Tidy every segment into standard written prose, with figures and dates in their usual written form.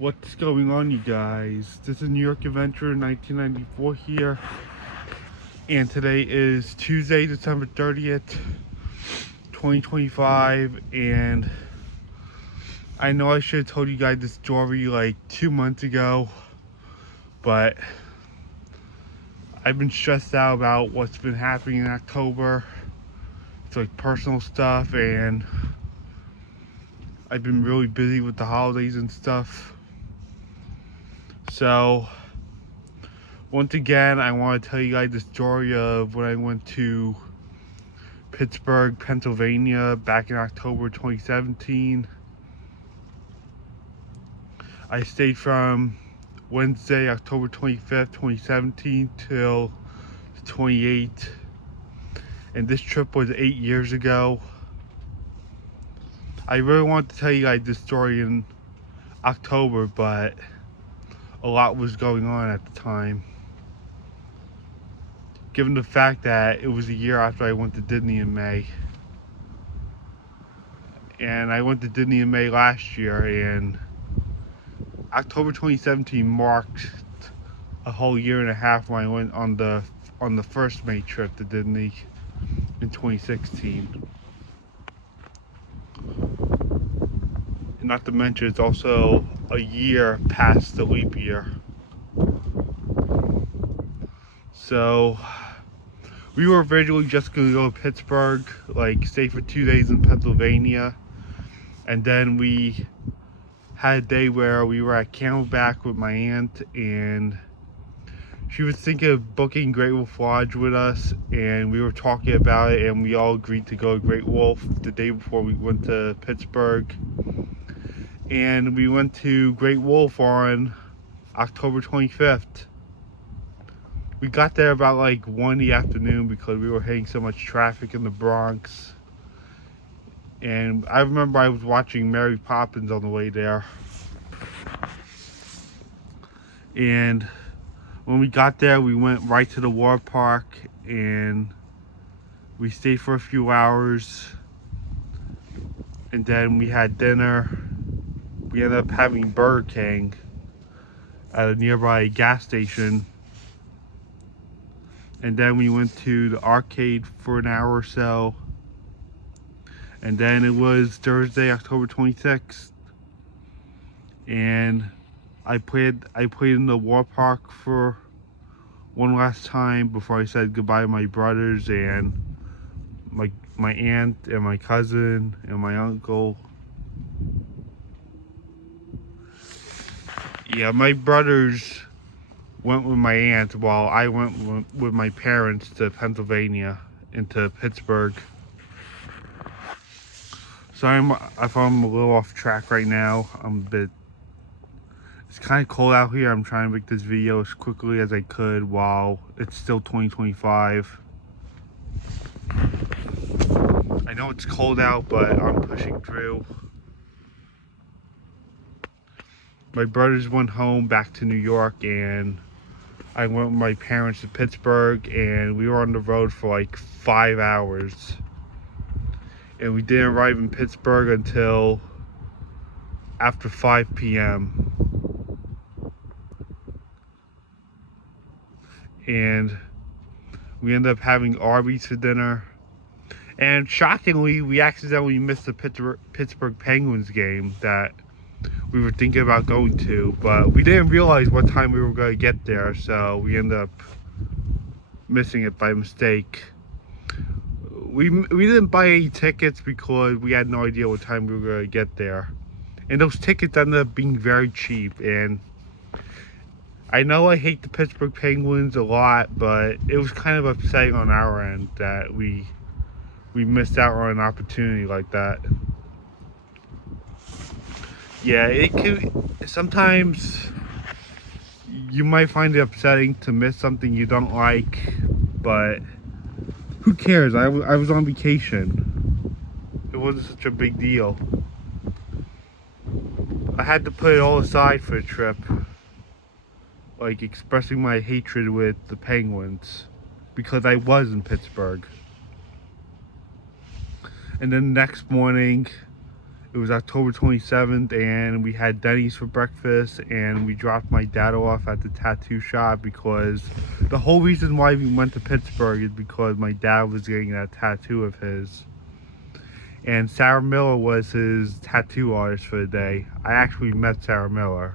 What's going on, you guys? This is New York Adventure 1994 here, and today is Tuesday, December 30th, 2025, and I know I should have told you guys this story like 2 months ago, but I've been stressed out about what's been happening in October. It's like personal stuff, and I've been really busy with the holidays and stuff. So, once again, I want to tell you guys the story of when I went to Pittsburgh, Pennsylvania back in October 2017. I stayed from Wednesday, October 25th, 2017 till the 28th. And this trip was 8 years ago. I really want to tell you guys this story in October, but a lot was going on at the time. Given the fact that it was a year after I went to Disney in May. And I went to Disney in May last year, and October 2017 marked a whole year and a half when I went on the first May trip to Disney in 2016. And not to mention, it's also a year past the leap year. So we were originally just going to go to Pittsburgh, like stay for 2 days in Pennsylvania, and then we had a day where we were at Camelback with my aunt, and she was thinking of booking Great Wolf Lodge with us, and we were talking about it, and we all agreed to go to Great Wolf the day before we went to Pittsburgh. And we went to Great Wolf on October 25th. We got there about like 1 in the afternoon because we were hitting so much traffic in the Bronx. And I remember I was watching Mary Poppins on the way there. And when we got there, we went right to the water park and we stayed for a few hours. And then we had dinner. We ended up having Burger King at a nearby gas station. And then we went to the arcade for an hour or so. And then it was Thursday, October 26th. And I played in the water park for one last time before I said goodbye to my brothers and my aunt and my cousin and my uncle. Yeah, my brothers went with my aunt while I went with my parents to Pennsylvania, into Pittsburgh. Sorry if I'm a little off track right now. It's kind of cold out here. I'm trying to make this video as quickly as I could while it's still 2025. I know it's cold out, but I'm pushing through. My brothers went home back to New York, and I went with my parents to Pittsburgh, and we were on the road for like 5 hours. And we didn't arrive in Pittsburgh until after 5 p.m. And we ended up having Arby's for dinner. And shockingly, we accidentally missed the Pittsburgh Penguins game that we were thinking about going to, but we didn't realize what time we were going to get there, so we ended up missing it by mistake. We didn't buy any tickets because we had no idea what time we were going to get there, and those tickets ended up being very cheap. And I know I hate the Pittsburgh Penguins a lot, but it was kind of upsetting on our end that we missed out on an opportunity like that. Yeah, it could sometimes you might find it upsetting to miss something you don't like, but who cares? I was on vacation. It wasn't such a big deal. I had to put it all aside for the trip, like expressing my hatred with the Penguins because I was in Pittsburgh. And then the next morning It was October 27th, and we had Denny's for breakfast, and we dropped my dad off at the tattoo shop because the whole reason why we went to Pittsburgh is because my dad was getting that tattoo of his. And Sara Miller was his tattoo artist for the day. I actually met Sara Miller.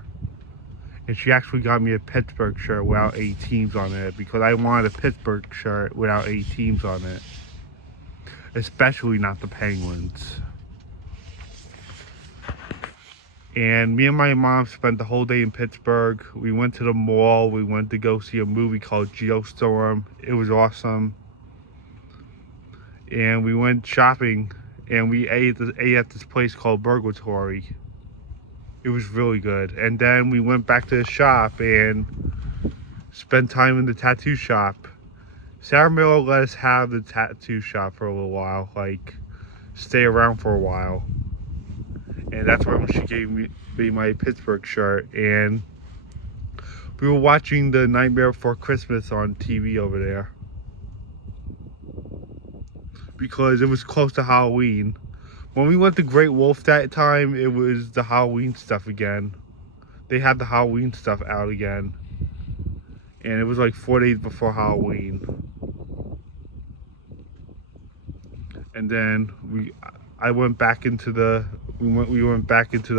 And she actually got me a Pittsburgh shirt without any teams on it because I wanted a Pittsburgh shirt without any teams on it. Especially not the Penguins. And me and my mom spent the whole day in Pittsburgh. We went to the mall. We went to go see a movie called Geostorm. It was awesome. And we went shopping, and we ate at this place called Burglatory. It was really good. And then we went back to the shop and spent time in the tattoo shop. Sara Miller let us have the tattoo shop for a little while, like stay around for a while. And that's when she gave me my Pittsburgh shirt. And we were watching The Nightmare Before Christmas on TV over there because it was close to Halloween. When we went to Great Wolf that time, it was the Halloween stuff again. They had the Halloween stuff out again. And it was like 4 days before Halloween. And then we went back into the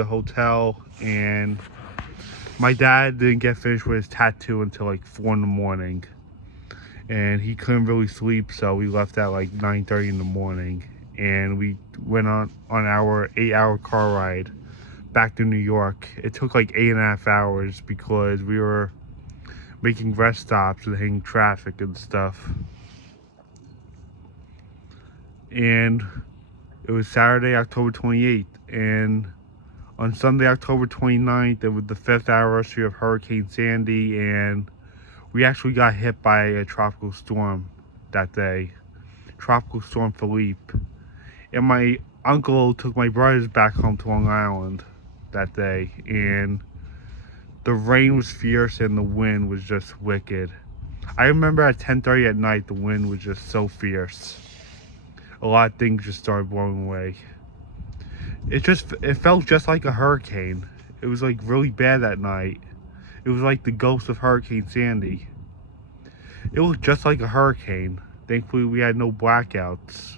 hotel, and my dad didn't get finished with his tattoo until like 4 in the morning. And he couldn't really sleep, so we left at like 9:30 in the morning. And we went on our 8-hour car ride back to New York. It took like 8.5 hours because we were making rest stops and hitting traffic and stuff. And it was Saturday, October 28th, and on Sunday, October 29th, it was the 5th anniversary of Hurricane Sandy, and we actually got hit by a tropical storm that day, Tropical Storm Philippe. And my uncle took my brothers back home to Long Island that day, and the rain was fierce and the wind was just wicked. I remember at 10:30 at night, the wind was just so fierce. A lot of things just started blowing away. It felt just like a hurricane. It was like really bad that night. It was like the ghost of Hurricane Sandy. It looked just like a hurricane. Thankfully we had no blackouts.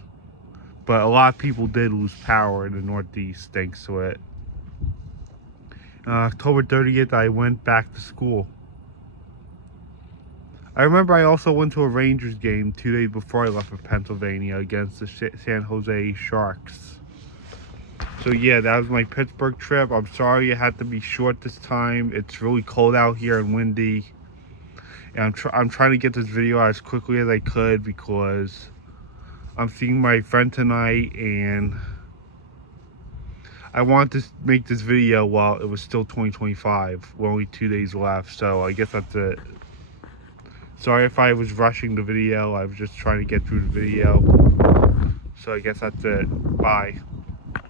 But a lot of people did lose power in the Northeast thanks to it. October 30th, I went back to school. I remember I also went to a Rangers game 2 days before I left for Pennsylvania against the San Jose Sharks. So yeah, that was my Pittsburgh trip. I'm sorry it had to be short this time. It's really cold out here and windy. And I'm trying to get this video out as quickly as I could because I'm seeing my friend tonight, and I wanted to make this video while it was still 2025. We're only 2 days left, so I guess that's it. Sorry if I was rushing the video. I was just trying to get through the video. So I guess that's it. Bye.